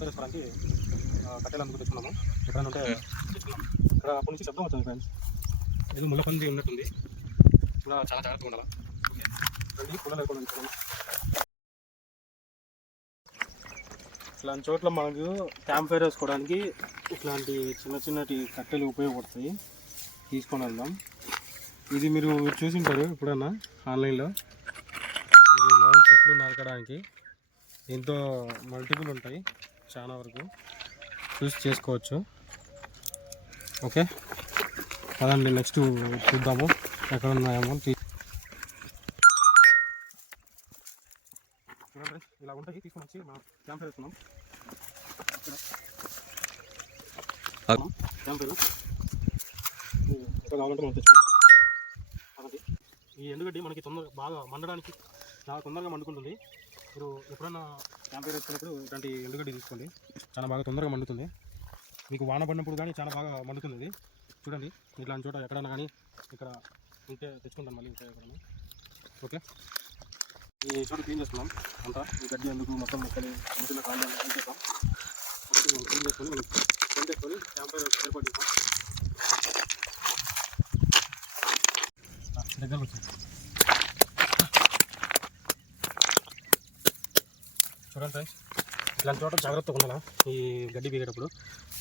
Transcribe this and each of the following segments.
Camp కట్టెలు అందుకు తెచ్చుకున్నాము. ఎక్కడైనా ఉంటే ఇక్కడ అప్పటి నుంచి శబ్దం వచ్చింది ఫ్రెండ్స్ ఇది ముళ్ళపంది ఉన్నట్టుంది. కూడా చాలా జాగ్రత్తగా ఉండాలి? రండి పుల్లలు లేకుండా ఇట్లాంటి చోట్ల మనకు క్యాంప్ ఫైర్ వేసుకోవడానికి ఇట్లాంటి చిన్న చిన్నటి కట్టెలు ఉపయోగపడతాయి. తీసుకొని వెళ్దాం. ఇది మీరు చూసింటారు ఎప్పుడన్నా ఆన్లైన్లో? ఇది మనం చెట్లు నరకడానికి ఎంతో మల్టిపుల్ ఉంటాయి. చాలా వరకు చూసి చేసుకోవచ్చు. ఓకే. పదండి నెక్స్ట్ చూద్దాము. ఎక్కడ ఉన్నాయేమో. చూడండి ఇలా ఉంటాయి. తీసుకొని వచ్చి మనం క్యాంప్ ఫైర్ వేసుకున్నాం క్యాంప్ ఫైర్ ఇంకా కావాలంటే మనం తెచ్చుకుందాం. అదండి ఈ ఎండుగడ్డి మనకి తొందరగా బాగా మండడానికి చాలా తొందరగా మండుకుంటుంది. మీరు ఎప్పుడన్నా క్యాంపైర్ వచ్చినప్పుడు ఇలాంటి ఎండుగడ్డి తీసుకోండి. చాలా బాగా తొందరగా మండుతుంది. మీకు వాన పడినప్పుడు కానీ చాలా బాగా మండుతుంది ఇది. చూడండి ఇట్లాంటి చోట ఎక్కడైనా కానీ ఇక్కడ ఉంటే తెచ్చుకుంటాను మళ్ళీ ఇంకా ఎక్కడైనా ఓకే? ఈ చోట క్లీన్ చేసుకున్నాం అంతా. ఈ గడ్డి ఎందుకు మొత్తం మొక్కలు ఇంటిలో కాళ్ళు క్లీన్ చేస్తాం క్లీన్ చేసుకొని మనం క్లీన్ చేసుకొని క్యాంపైర్ ఏర్పాటు చేస్తాం దగ్గర వచ్చింది చూడండి ఫ్రెండ్స్ ఇలాంటి చోట జాగ్రత్తగా ఉండాలా ఈ గడ్డి బీగేటప్పుడు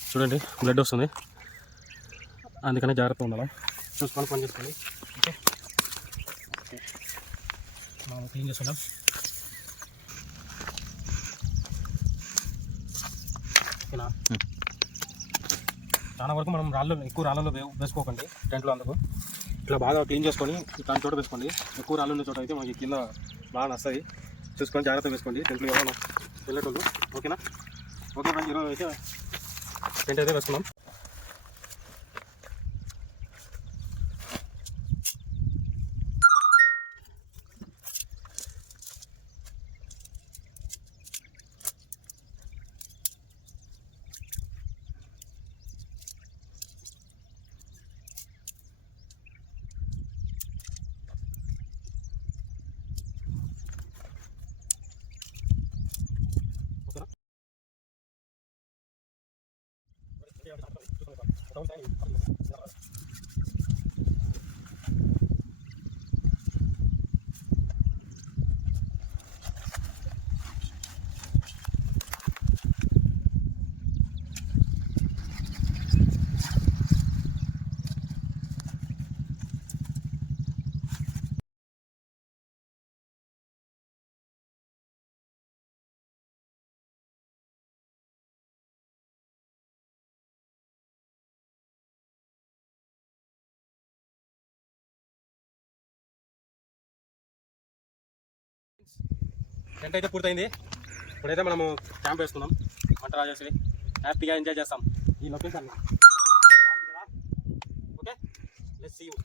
చూడండి బ్లడ్ వస్తుంది. అందుకనే జాగ్రత్తగా ఉండాలా? చూసుకొని పని చేసుకోండి. ఓకే? ఓకే. మనం క్లీన్ చేసుకుందాం. ఓకేనా? చాలా వరకు మనం రాళ్ళు ఎక్కువ రాళ్ళలో వేసుకోకండి టెంట్లో అందుకు. ఇట్లా బాగా క్లీన్ చేసుకొని ఇట్లాంటి చోట వేసుకోండి. ఎక్కువ రాళ్ళు ఉన్న చోట అయితే మనకి కింద బాగా నస్తుంది చూసుకొని జాగ్రత్తగా వేసుకోండి. టెంట్లు ఎవరైనా వెళ్ళేటోళ్ళు. ఓకేనా ఓకే ఫ్రెండ్స్ ఈరోజు అయితే టెంట్ అయితే వేసుకున్నాం. Yang satu itu sama-sama, atau. Tent అయితే పూర్తయింది. ఇప్పుడైతే మనము క్యాంప్ వేసుకుందాం. మంట రాజేసి హ్యాపీగా ఎంజాయ్ చేస్తాం. ఈ location okay let's see you